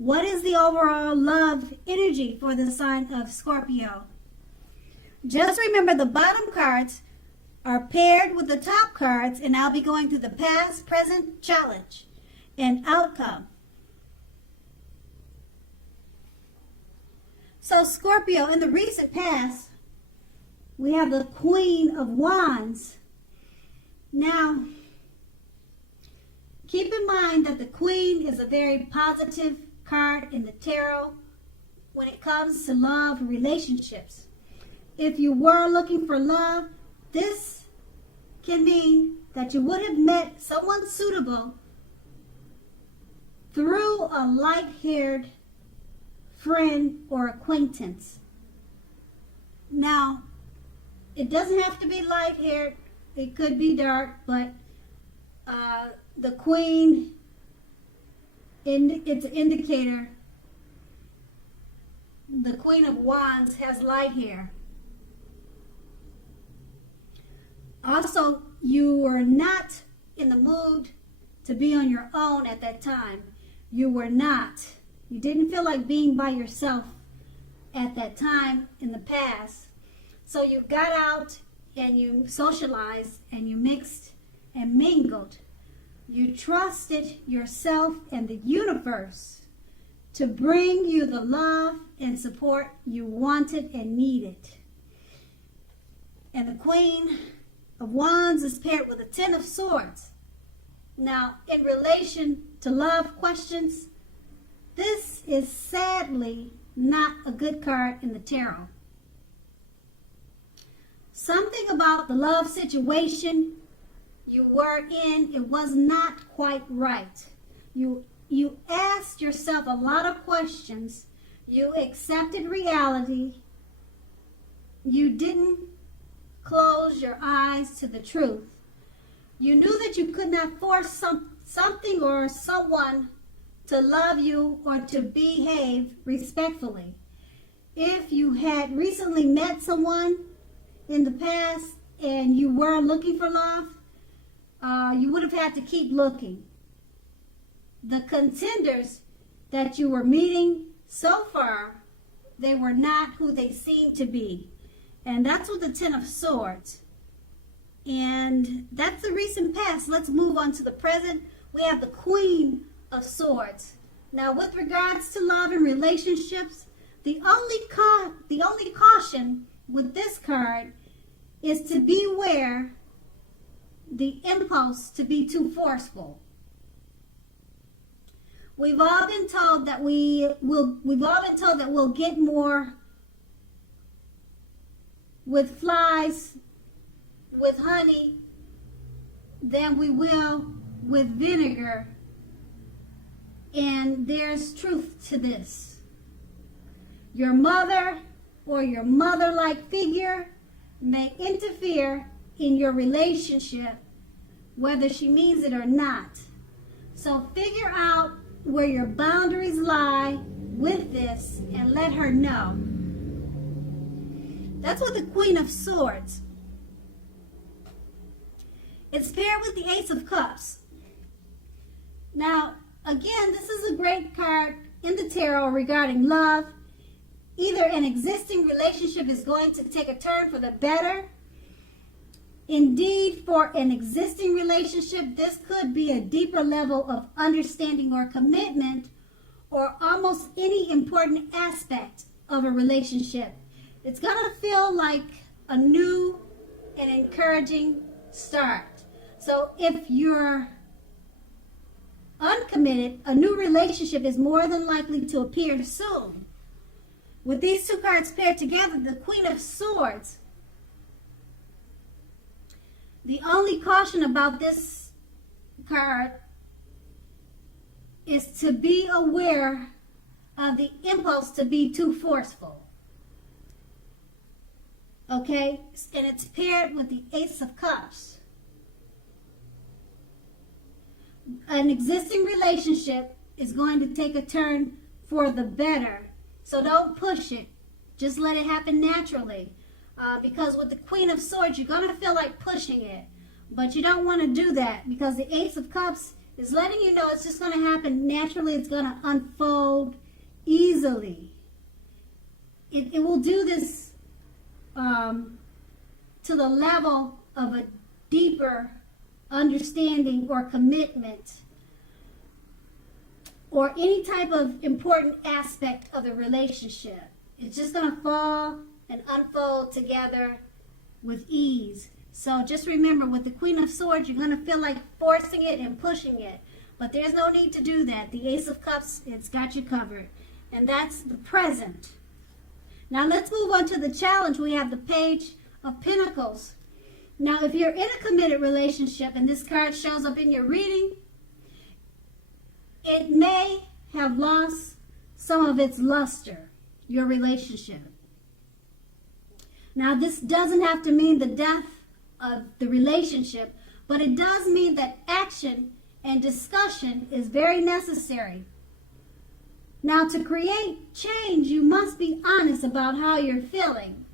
What is the overall love energy for the sign of Scorpio? Just remember the bottom cards are paired with the top cards, and I'll be going through the past, present, challenge, and outcome. So Scorpio, in the recent past, we have the Queen of Wands. Now, keep in mind that the Queen is a very positive card in the tarot when it comes to love and relationships. If you were looking for love, this can mean that you would have met someone suitable through a light-haired friend or acquaintance. Now, it doesn't have to be light-haired. It could be dark, but the Queen, it's an indicator. The Queen of Wands has light hair. Also, you were not in the mood to be on your own at that time. You were not. You didn't feel like being by yourself at that time in the past. So you got out and you socialized and you mixed and mingled. You trusted yourself and the universe to bring you the love and support you wanted and needed. And the Queen of Wands is paired with the Ten of Swords. Now, in relation to love questions, this is sadly not a good card in the tarot. Something about the love situation you were in, it was not quite right. You asked yourself a lot of questions. You accepted reality. You didn't close your eyes to the truth. You knew that you could not force something or someone to love you or to behave respectfully. If you had recently met someone in the past and you were looking for love, you would have had to keep looking. The contenders that you were meeting so far, they were not who they seemed to be. And that's with the Ten of Swords. And that's the recent past. Let's move on to the present. We have the Queen of Swords. Now, with regards to love and relationships, the only caution with this card is to beware the impulse to be too forceful. We've all been told that we'll get more with flies, with honey, than we will with vinegar. And there's truth to this. Your mother or your mother-like figure may interfere in your relationship, whether she means it or not. So figure out where your boundaries lie with this and let her know. That's what the Queen of Swords. It's paired with the Ace of Cups. Now, again, this is a great card in the tarot regarding love. Either an existing relationship is going to take a turn for the better. Indeed, for an existing relationship, this could be a deeper level of understanding or commitment, or almost any important aspect of a relationship. It's going to feel like a new and encouraging start. So if you're uncommitted, a new relationship is more than likely to appear soon. With these two cards paired together, the Queen of Swords, the only caution about this card is to be aware of the impulse to be too forceful. Okay? And it's paired with the Ace of Cups. An existing relationship is going to take a turn for the better. So don't push it. Just let it happen naturally. Because with the Queen of Swords, you're going to feel like pushing it. But you don't want to do that because the Ace of Cups It's letting you know it's just going to happen naturally. It's going to unfold easily. It will do this to the level of a deeper understanding or commitment or any type of important aspect of the relationship. It's just going to fall and unfold together with ease. So just remember, with the Queen of Swords, you're going to feel like forcing it and pushing it. But there's no need to do that. The Ace of Cups, it's got you covered. And that's the present. Now let's move on to the challenge. We have the Page of Pentacles. Now if you're in a committed relationship and this card shows up in your reading, it may have lost some of its luster, your relationship. Now this doesn't have to mean the death of the relationship, but it does mean that action and discussion is very necessary. Now, to create change, you must be honest about how you're feeling.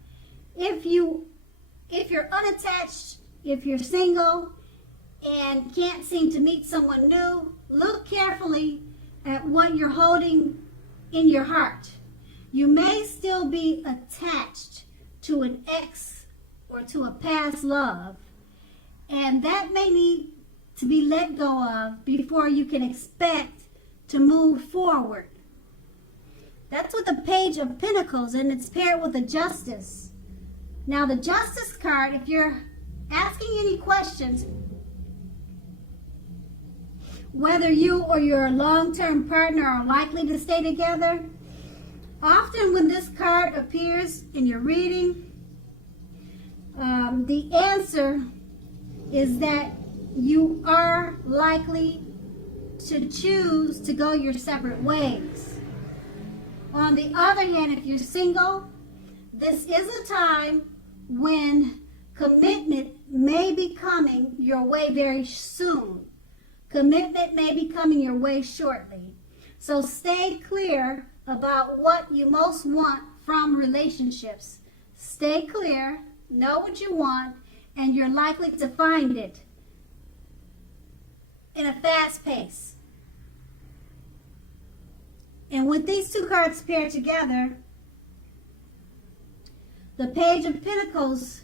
If you're unattached, if you're single and can't seem to meet someone new, look carefully at what you're holding in your heart. You may still be attached to an ex or to a past love, and that may need to be let go of before you can expect to move forward. That's with the Page of Pentacles, and it's paired with the Justice. Now the Justice card, if you're asking any questions, whether you or your long-term partner are likely to stay together, often when this card appears in your reading, the answer is that you are likely to choose to go your separate ways. On the other hand, if you're single, this is a time when commitment may be coming your way very soon. Commitment may be coming your way shortly. So stay clear about what you most want from relationships. Stay clear, know what you want, and you're likely to find it in a fast pace. And with these two cards paired together, the Page of Pentacles,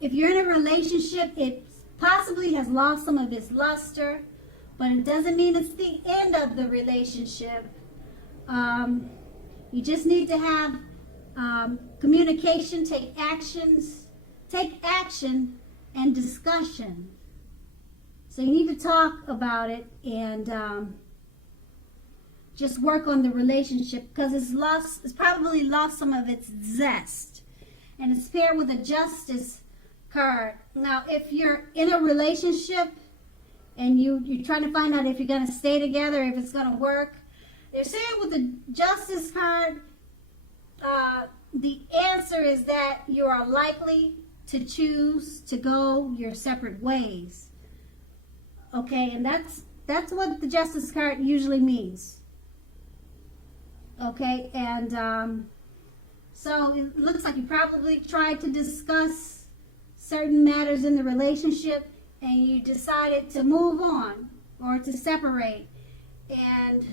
if you're in a relationship, it possibly has lost some of its luster, but it doesn't mean it's the end of the relationship. You just need to have communication, take action and discussion. So you need to talk about it and just work on the relationship, because it's probably lost some of its zest. And it's paired with a Justice card. Now, if you're in a relationship and you're trying to find out if you're going to stay together, if it's going to work, they're saying with the Justice card, the answer is that you are likely to choose to go your separate ways. Okay, and that's what the Justice card usually means. Okay, and so it looks like you probably tried to discuss certain matters in the relationship and you decided to move on or to separate. And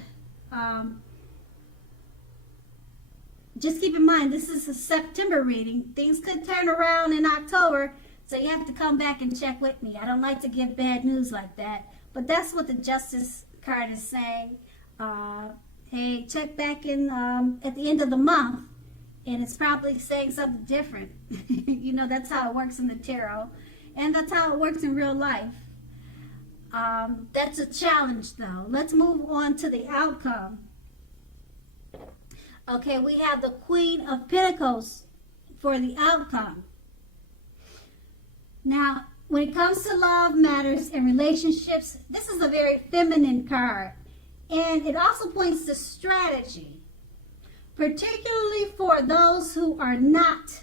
just keep in mind, this is a September reading. Things could turn around in October, so you have to come back and check with me. I don't like to give bad news like that, but that's what the Justice card is saying. Hey, check back in at the end of the month, and it's probably saying something different. You know, that's how it works in the tarot, and that's how it works in real life. That's a challenge, though. Let's move on to the outcome. Okay, we have the Queen of Pentacles for the outcome. Now, when it comes to love matters and relationships, this is a very feminine card. And it also points to strategy, particularly for those who are not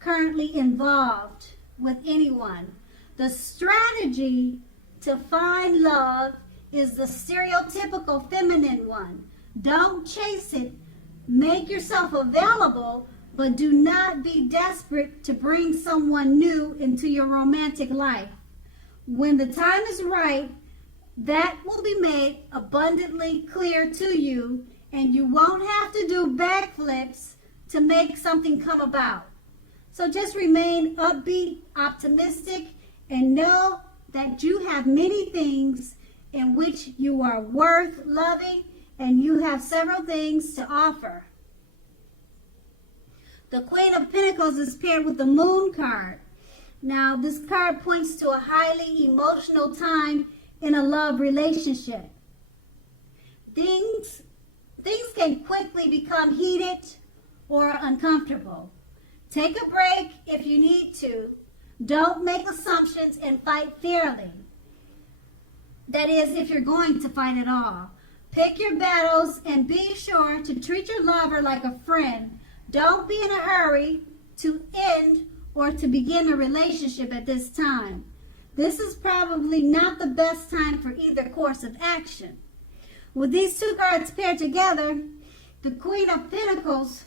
currently involved with anyone. The strategy to find love is the stereotypical feminine one. Don't chase it. Make yourself available, but do not be desperate to bring someone new into your romantic life. When the time is right, that will be made abundantly clear to you, and you won't have to do backflips to make something come about. So just remain upbeat, optimistic, and know that you have many things in which you are worth loving, and you have several things to offer. The Queen of Pentacles is paired with the Moon card. Now, this card points to a highly emotional time in a love relationship. Things can quickly become heated or uncomfortable. Take a break if you need to. Don't make assumptions and fight fairly. That is, if you're going to fight at all. Pick your battles and be sure to treat your lover like a friend. Don't be in a hurry to end or to begin a relationship at this time. This is probably not the best time for either course of action. With these two cards paired together, the Queen of Pentacles,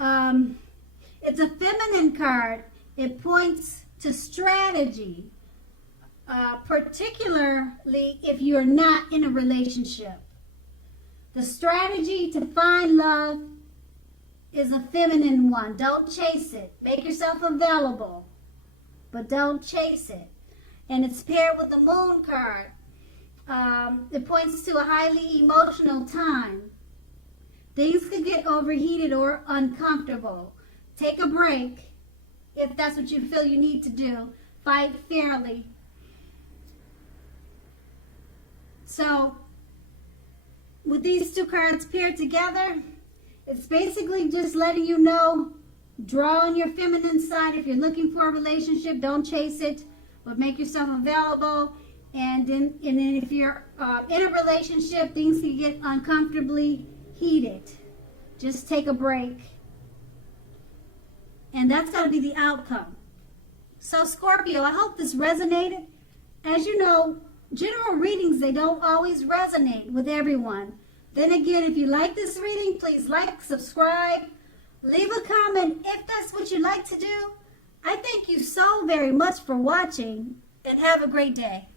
it's a feminine card. It points to strategy, particularly if you're not in a relationship. The strategy to find love is a feminine one. Don't chase it. Make yourself available, but don't chase it. And it's paired with the Moon card. It points to a highly emotional time. Things could get overheated or uncomfortable. Take a break if that's what you feel you need to do. Fight fairly. So, with these two cards paired together, it's basically just letting you know, draw on your feminine side. If you're looking for a relationship, don't chase it, but make yourself available. And then if you're in a relationship, things can get uncomfortably heated. Just take a break. And that's got to be the outcome. So Scorpio, I hope this resonated. As you know, general readings, they don't always resonate with everyone. Then again, if you like this reading, please like, subscribe, leave a comment if that's what you like to do. I thank you so very much for watching, and have a great day.